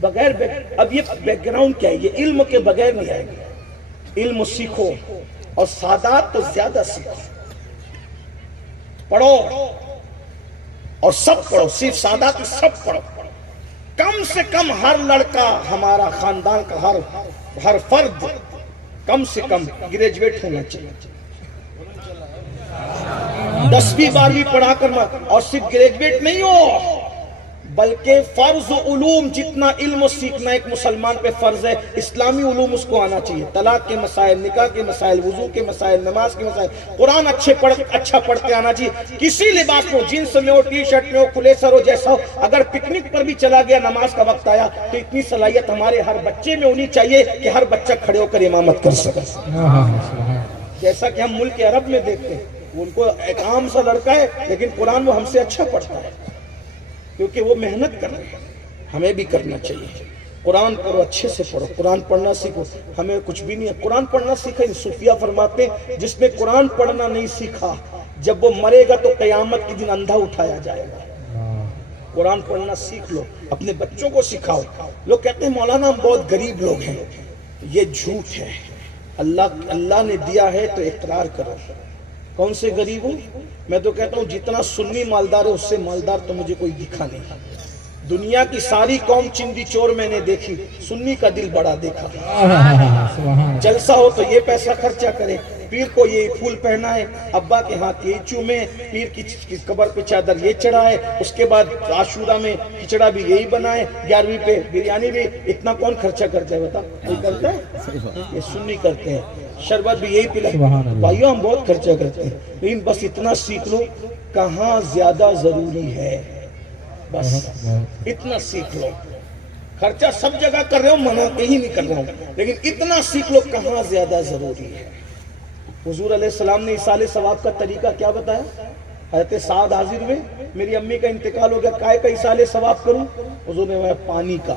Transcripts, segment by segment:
بغیر اب یہ بیک گراؤنڈ کیا ہے؟ یہ علم کے بغیر نہیں آئے گا. علم سیکھو اور سادات تو زیادہ سیکھو. پڑھو اور سب پڑھو، صرف سادات سب پڑھو. کم سے کم ہر لڑکا، ہمارا خاندان کا ہر فرد کم سے کم گریجویٹ ہونا چاہیے. 10ویں 12ویں پڑھا کر اور صرف گریجویٹ نہیں ہو، بلکہ فرض علوم جتنا علم سیکھنا ایک مسلمان پہ فرض ہے، اسلامی علوم اس کو آنا چاہیے. طلاق کے مسائل، نکاح کے مسائل، وضو کے مسائل، نماز کے مسائل، قرآن اچھا پڑھ کے آنا چاہیے. کسی لباس میں ہو، جینس میں ہو، ٹی شرٹ میں ہو، کھلے سر ہو، جیسا ہو. اگر پکنک پر بھی چلا گیا، نماز کا وقت آیا تو اتنی صلاحیت ہمارے ہر بچے میں ہونی چاہیے کہ ہر بچہ کھڑے ہو کر امامت کر سکے. جیسا کہ ہم ملک عرب میں دیکھتے ہیں، ان کو ایک عام سا لڑکا ہے لیکن قرآن وہ ہم سے اچھا پڑھتا ہے، کیونکہ وہ محنت کر رہے ہیں. ہمیں بھی کرنا چاہیے. قرآن پڑھو، اچھے سے پڑھو، قرآن پڑھنا سیکھو. ہمیں کچھ بھی نہیں ہے، قرآن پڑھنا سیکھا. صوفیہ فرماتے ہیں جس نے قرآن پڑھنا نہیں سیکھا، جب وہ مرے گا تو قیامت کے دن اندھا اٹھایا جائے گا. قرآن پڑھنا سیکھ لو، اپنے بچوں کو سکھاؤ. لوگ کہتے ہیں مولانا ہم بہت غریب لوگ ہیں. یہ جھوٹ ہے. اللہ نے دیا ہے تو اقرار کرو. کون سے غریب ہو؟ میں تو کہتا ہوں جتنا سنی مالدار ہے اس سے مالدار تو مجھے کوئی دکھا نہیں. دنیا کی ساری قوم چندی چور میں نے دیکھی، سنی کا دل بڑا دیکھا. جلسہ ہو تو یہ پیسہ خرچہ کرے، پیر کو یہ پھول پہنا ہے، ابا کے ہاتھ یہ چومے، پیر کی قبر پہ چادر یہ چڑھائے، اس کے بعد عاشورہ میں کھچڑا بھی یہی بنائے، 11ویں پہ بریانی بھی. اتنا کون خرچہ کرتا ہے؟ بتا کوئی کرتا ہے؟ یہ سنی کرتے ہیں. شربت بھی یہی پلائے. بھائیو ہم بہت خرچہ کرتے ہیں، لیکن بس اتنا سیکھ لو کہاں زیادہ ضروری ہے. بس اتنا سیکھ لو. خرچہ سب جگہ کر رہے ہو، منع کہیں نہیں کر رہا ہوں، لیکن اتنا سیکھ لو کہاں زیادہ ضروری ہے. حضور علیہ السلام نے ایصال ثواب کا طریقہ کیا بتایا؟ حضرت سعد حاضر ہوئے، میری امی کا انتقال ہو گیا، کائے کا ایصال ثواب کروں؟ حضور نے کہا پانی کا.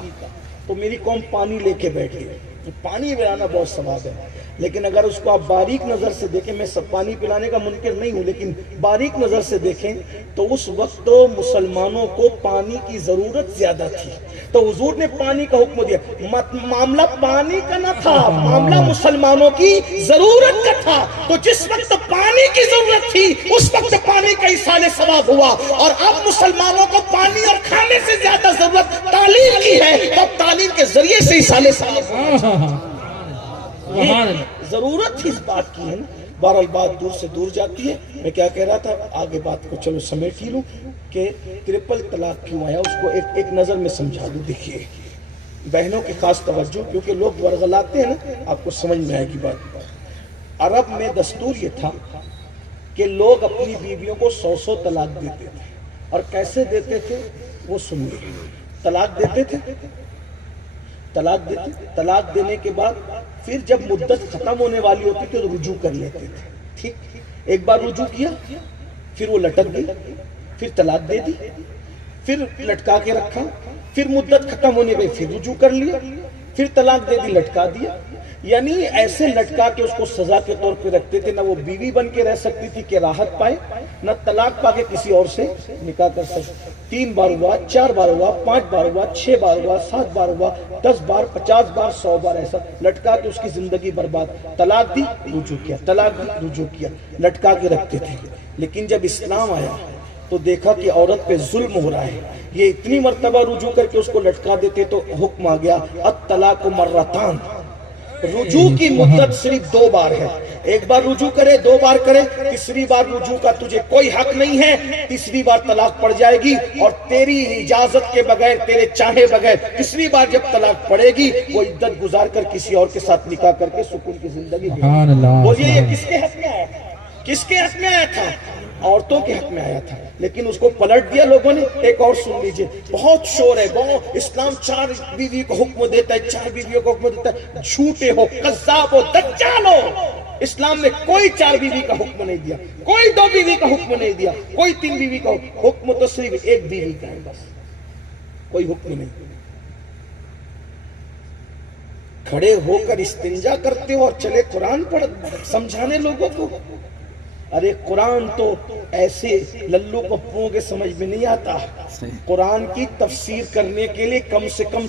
تو میری قوم پانی لے کے بیٹھ گئی. پانی پلانا بہت ثواب ہے، لیکن اگر اس کو آپ باریک نظر سے دیکھیں، میں سب پانی پلانے کا منکر نہیں ہوں، لیکن باریک نظر سے دیکھیں تو اس وقت تو مسلمانوں کو پانی کی ضرورت زیادہ تھی. تو حضور نے پانی کا حکم دیا. معاملہ پانی کا نہ تھا، معاملہ مسلمانوں کی ضرورت کا تھا. تو جس وقت پانی کی ضرورت تھی اس وقت پانی کا ایصال ثواب ہوا. اور اب مسلمانوں کو پانی اور کھانے سے زیادہ ضرورت تعلیم کی ہے، تو تعلیم کے ذریعے سے ایصال ثواب. ضرورت ہی اس بات کی ہے نا. بہرحال بات دور سے دور جاتی ہے. میں کیا کہہ رہا تھا، آگے بات کو چلو سمیٹ ہی لوں کہ ٹرپل طلاق کیوں آیا، اس کو ایک نظر میں سمجھا دوں. دیکھیے بہنوں کی خاص توجہ، کیونکہ لوگ ورغلاتے ہیں نا، آپ کو سمجھ میں آئے گی بات. عرب میں دستور یہ تھا کہ لوگ اپنی بیویوں کو 100 طلاق دیتے تھے. اور کیسے دیتے تھے وہ سنیے. طلاق دیتے تھے، طلاق دینے کے بعد پھر جب مدت ختم ہونے والی ہوتی تھی تو رجوع کر لیتے تھے. ٹھیک، ایک بار رجوع کیا، پھر وہ لٹک گئی، پھر طلاق دے دی، پھر لٹکا کے رکھا، پھر مدت ختم ہونے گئی، پھر رجوع کر لیا، پھر طلاق دے دی، لٹکا دیا. یعنی ایسے لٹکا کے اس کو سزا کے طور پہ رکھتے تھے. نہ وہ بیوی بن کے رہ سکتی تھی کہ راحت پائے، نہ طلاق پا کے کسی اور سے نکاح کر سکتی. 3 بار ہوا، 4 بار ہوا، 5 بار ہوا، 6 بار ہوا، 7 بار ہوا، 10 بار، 50 بار، 100 بار، ایسا لٹکا کے اس کی زندگی برباد. طلاق دی، رجوع کیا، طلاق دی، رجوع کیا، لٹکا کے رکھتے تھے. لیکن جب اسلام آیا تو دیکھا کہ عورت پہ ظلم ہو رہا ہے. یہ اتنی مرتبہ رجوع کر کے اس کو لٹکا دیتے تو حکم آ گیا الطلاق مرتان. رجوع کی مدت صرف 2 بار ہے. ایک بار رجوع کرے، 2 بار کرے، تیسری بار رجوع کا تجھے کوئی حق نہیں ہے. تیسری بار طلاق پڑ جائے گی اور تیری اجازت کے بغیر، تیرے چاہے بغیر تیسری بار جب طلاق پڑے گی وہ عدت گزار کر کسی اور کے ساتھ نکاح کر کے سکون کی زندگی. بولیے یہ کس کے حق میں آیا تھا؟ کس کے حق میں آیا تھا؟ عورتوں کے حق میں آیا تھا. لیکن اس کو پلٹ دیا لوگوں نے. ایک اور سن لیجئے، بہت شور ہے، بہت. اسلام 4 بیوی کو حکم دیتا ہے، 4 بیویوں کو حکم دیتا ہے. جھوٹے ہو، قذاب ہو، دجال ہو. اسلام نے کوئی 4 بیوی کا حکم نہیں دیا، کوئی 2 بیوی کا حکم نہیں دیا، کوئی 3 بیوی کا حکم تو صرف 1 بیوی کا ہے بس. کوئی حکم نہیں. کھڑے ہو کر استنجا کرتے ہو اور چلے قرآن پڑھ سمجھانے لوگوں کو. ارے قرآن تو ایسے للو پپوؤں کے سمجھ میں نہیں آتا. قرآن کی تفسیر کرنے کے لیے کم سے کم